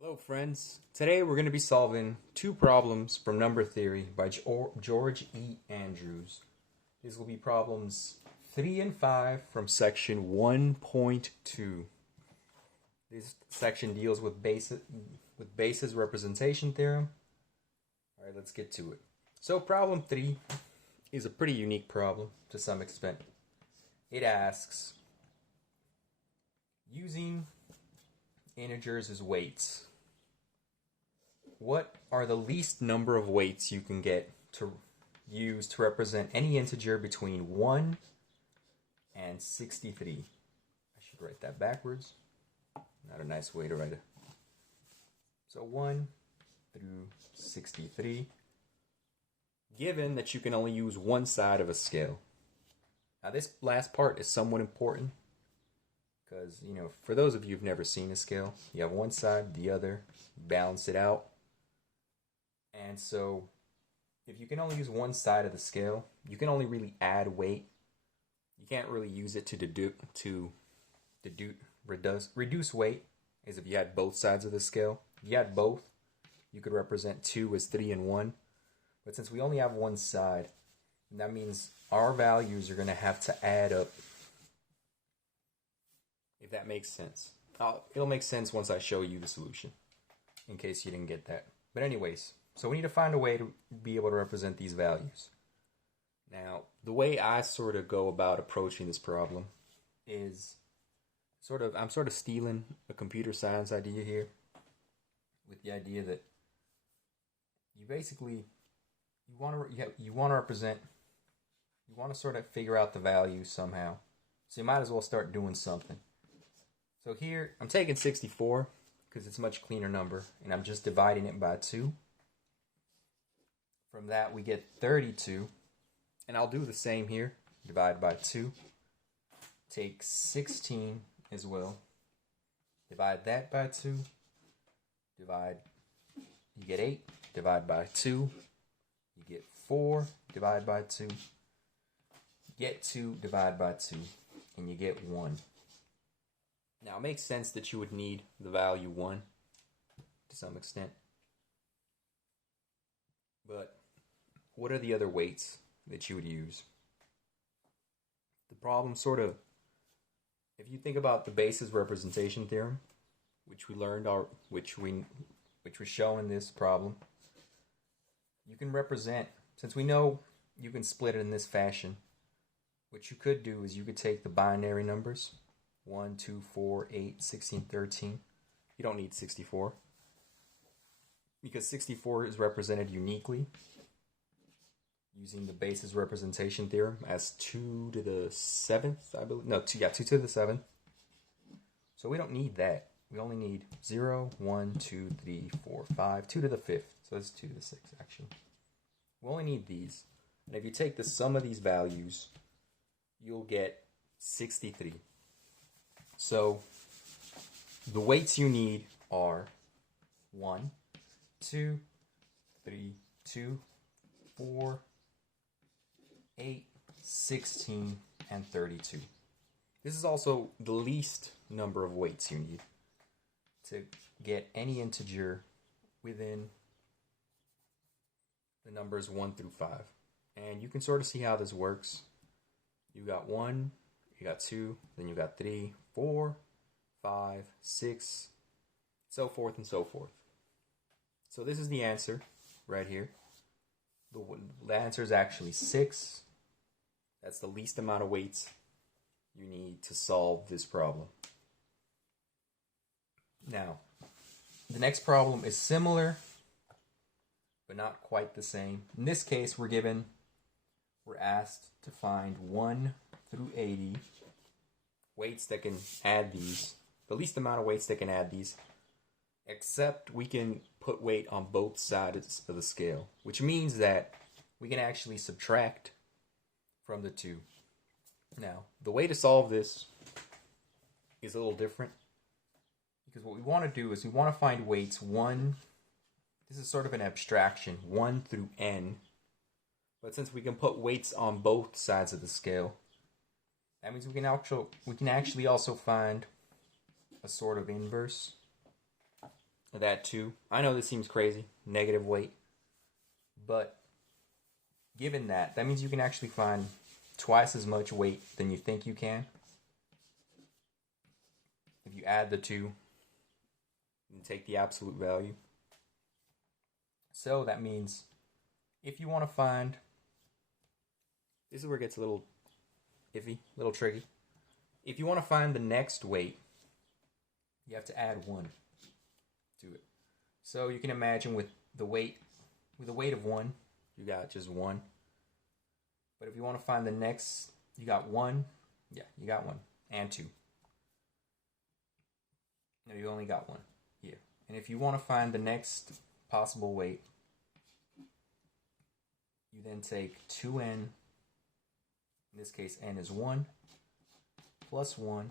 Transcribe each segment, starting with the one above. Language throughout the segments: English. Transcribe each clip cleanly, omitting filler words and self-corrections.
Hello, friends. Today we're going to be solving two problems from number theory by George E. Andrews. These will be problems 3 and 5 from section 1.2. This section deals with basis representation theorem. All right, let's get to it. So problem 3 is a pretty unique problem to some extent. It asks, using integers as weights, what are the least number of weights you can get to use to represent any integer between 1 and 63? I should write that backwards. Not a nice way to write it. So 1 through 63, given that you can only use one side of a scale. Now this last part is somewhat important because, for those of you who've never seen a scale, you have one side, the other, balance it out. And so, if you can only use one side of the scale, you can only really add weight. You can't really use it to reduce weight, as if you had both sides of the scale. If you had both, you could represent 2 as 3 and 1. But since we only have one side, that means our values are going to have to add up, if that makes sense. It'll make sense once I show you the solution, in case you didn't get that. But anyways, so we need to find a way to be able to represent these values. Now, the way I sort of go about approaching this problem is I'm sort of stealing a computer science idea here, with the idea that you want to sort of figure out the value somehow. So you might as well start doing something. So here, I'm taking 64 because it's a much cleaner number, and I'm just dividing it by 2. From that, we get 32, and I'll do the same here. Divide by 2. Take 16 as well. Divide that by 2. You get 8. Divide by 2. You get 4. Divide by 2. You get 2. Divide by 2. And you get 1. Now, it makes sense that you would need the value 1 to some extent. But what are the other weights that you would use? The problem if you think about the basis representation theorem, which we learned, which was shown in this problem, you can represent, since we know you can split it in this fashion, what you could do is you could take the binary numbers, 1, 2, 4, 8, 16, 13. You don't need 64, because 64 is represented uniquely using the basis representation theorem as 2 to the 7th, I believe. No, 2 to the 7th. So we don't need that. We only need 0, 1, 2, 3, 4, 5, 2 to the 5th. So that's 2 to the 6th, actually. We only need these. And if you take the sum of these values, you'll get 63. So the weights you need are 1, 2, 3, 2, 4, 8, 16, and 32. This is also the least number of weights you need to get any integer within the numbers 1 through 5. And you can sort of see how this works. You got 1, you got 2, then you got 3, 4, 5, 6, so forth and so forth. So this is the answer right here. The answer is actually 6. That's the least amount of weights you need to solve this problem. Now, the next problem is similar, but not quite the same. In this case, we're asked to find 1 through 80 weights that can add these, the least amount of weights that can add these, except we can put weight on both sides of the scale, which means that we can actually subtract from the 2. Now, the way to solve this is a little different, because what we want to do is we want to find weights 1, this is sort of an abstraction, 1 through n, but since we can put weights on both sides of the scale, that means we can actually also find a sort of inverse that too. I know this seems crazy, negative weight, but given that, that means you can actually find twice as much weight than you think you can. If you add the two and take the absolute value. So that means if you want to find, this is where it gets a little iffy, a little tricky. If you want to find the next weight, you have to add 1 to it. So you can imagine with a weight of 1, you got just 1. But if you want to find the next, you got 1. Yeah, you got 1 and 2. No, you only got 1 here. And if you want to find the next possible weight, you then take 2n, in this case n is 1, plus 1, and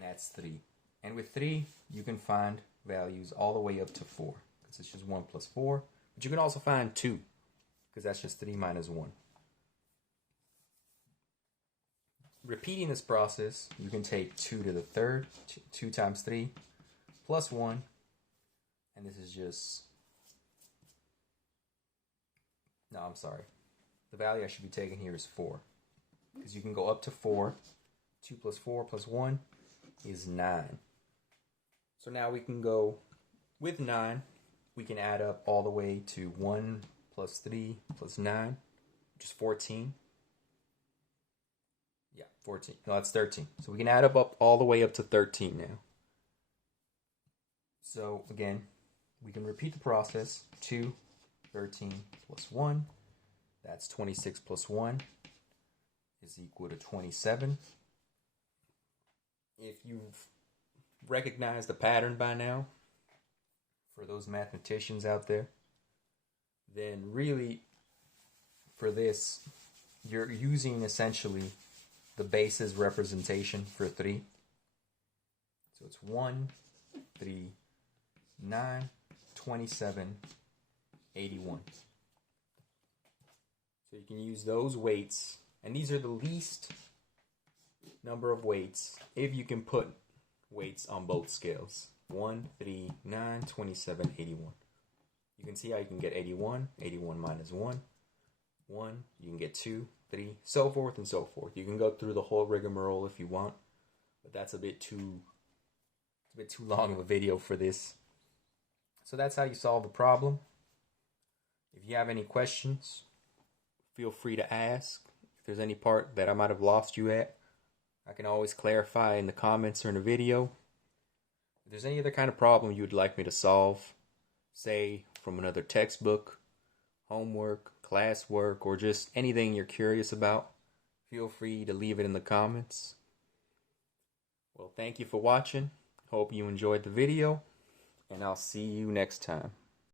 that's 3. And with 3, you can find values all the way up to 4, because it's just 1 plus 4. But you can also find 2, because that's just 3 minus 1. Repeating this process, you can take 2 to the third, 2 times 3, plus 1, and this is just, no, I'm sorry. The value I should be taking here is 4, because you can go up to 4. 2 plus 4 plus 1 is 9. So now we can go with 9. We can add up all the way to 1 plus 3 plus 9, which is 14. Yeah, 14. No, that's 13. So we can add up all the way up to 13 now. So again, we can repeat the process. 2, 13 plus 1. That's 26 plus 1 is equal to 27. If you've recognized the pattern by now, for those mathematicians out there, then really for this, you're using essentially the basis representation for 3. So it's 1, 3, 9, 27, 81. So you can use those weights, and these are the least number of weights if you can put weights on both scales. 1, 3, 9, 27, 81. You can see how you can get 81, 81 minus 1, 1, you can get 2, 3, so forth and so forth. You can go through the whole rigmarole if you want, but that's a bit too long of a video for this. So that's how you solve the problem. If you have any questions, feel free to ask. If there's any part that I might have lost you at, I can always clarify in the comments or in a video. If there's any other kind of problem you would like me to solve, say from another textbook, homework, classwork, or just anything you're curious about, feel free to leave it in the comments. Well, thank you for watching. Hope you enjoyed the video, and I'll see you next time.